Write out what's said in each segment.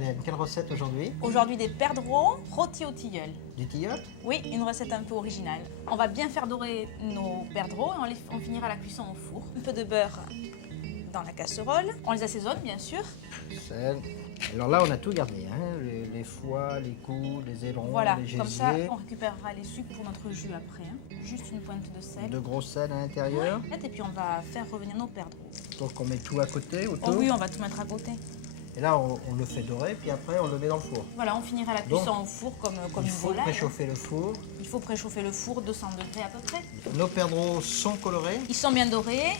Marie-Hélène, quelle recette aujourd'hui? Aujourd'hui, des perdreaux rôtis au tilleul. Du tilleul? Oui, une recette un peu originale. On va bien faire dorer nos perdreaux et on finira la cuisson au four. Un peu de beurre dans la casserole. On les assaisonne, bien sûr. Sel. Alors là, on a tout gardé, hein, les foies, les coups, les ailerons, Voilà, les comme ça, gésiers. on récupérera les sucres pour notre jus après. Hein. Juste une pointe de sel. De gros sel à l'intérieur. Et puis on va faire revenir nos perdreaux. Donc on met tout à côté, autour. Oh oui, on va tout mettre à côté. Et là, on le fait dorer, puis après, on le met dans le four. Voilà, on finira la cuisson au four comme Il une faut volaille. préchauffer le four. Il faut préchauffer le four 200 degrés à peu près. Nos perdreaux sont colorés. Ils sont bien dorés.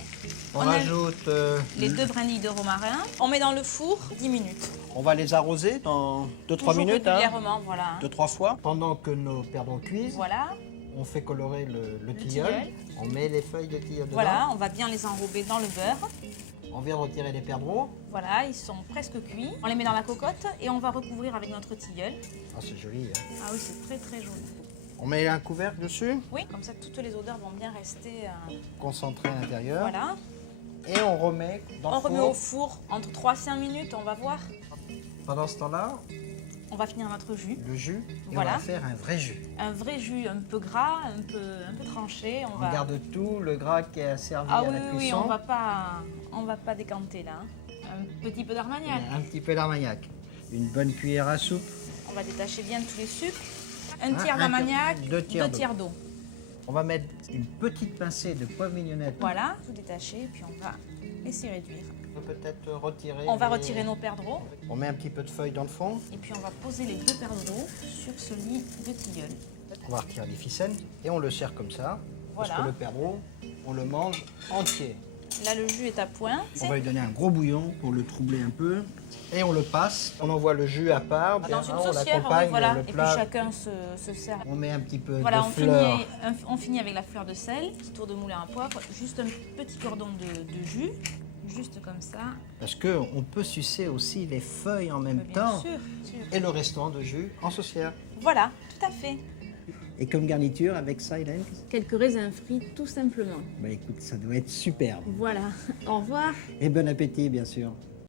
On a rajoute... les 2 brindilles de romarin. On met dans le four 10 minutes. On va les arroser dans 2-3 Toujours minutes. régulièrement, voilà. hein. 2-3 fois. Pendant que nos perdreaux cuisent, Voilà, on fait colorer le tilleul. tilleul. On met les feuilles de tilleul dedans. voilà, on va bien les enrober dans le beurre. On vient de retirer les perdreaux. Voilà, ils sont presque cuits. On les met dans la cocotte et on va recouvrir avec notre tilleul. Ah, c'est joli. Hein. Ah oui, c'est très très joli. On met un couvercle dessus, Oui, comme ça toutes les odeurs vont bien rester. concentré à l'intérieur. Voilà. Et on remet dans On le remet au four. four entre 3 et 5 minutes, on va voir. Pendant ce temps-là, On va finir notre jus. le jus. Et Voilà. on va faire un vrai jus. Un vrai jus un peu gras, un peu tranché. On garde tout le gras qui est servi Ah à oui, la oui, cuisson. on va pas décanter là. hein. Un petit peu d'armagnac. Un petit peu d'armagnac. Une bonne cuillère à soupe. On va détacher bien tous les sucres. Un Un tiers tiers- d'armagnac, 2 tiers 2 tiers d'eau. On va mettre une petite pincée de poivre mignonnette. Voilà, tout détaché, puis on va laisser réduire. On peut peut-être retirer. On va retirer nos perdreaux On met un petit peu de feuille dans le fond. et puis on va poser les 2 perdreaux sur ce lit de tilleul. On va retirer les ficelles et on le serre comme ça. Voilà. Parce que le perdreau, on le mange entier. Là, le jus est à point. On va lui donner un gros bouillon pour le troubler un peu. Et on le passe. On envoie le jus à part. Dans une on saucière, l'accompagne, oui, voilà. le Et puis plat. chacun se sert. On met un petit peu Voilà, de fleurs. on finit avec la fleur de sel, petit tour de moulin à poivre, juste un petit cordon de jus, juste comme ça. Parce qu'on peut sucer aussi les feuilles en même Bien temps. sûr, sûr. Et le restant de jus en saucière. Voilà, tout à fait. Et comme garniture avec ça, Hélène? Quelques raisins frits, tout simplement. Bah écoute, ça doit être superbe. Voilà. Au revoir. Et bon appétit, bien sûr.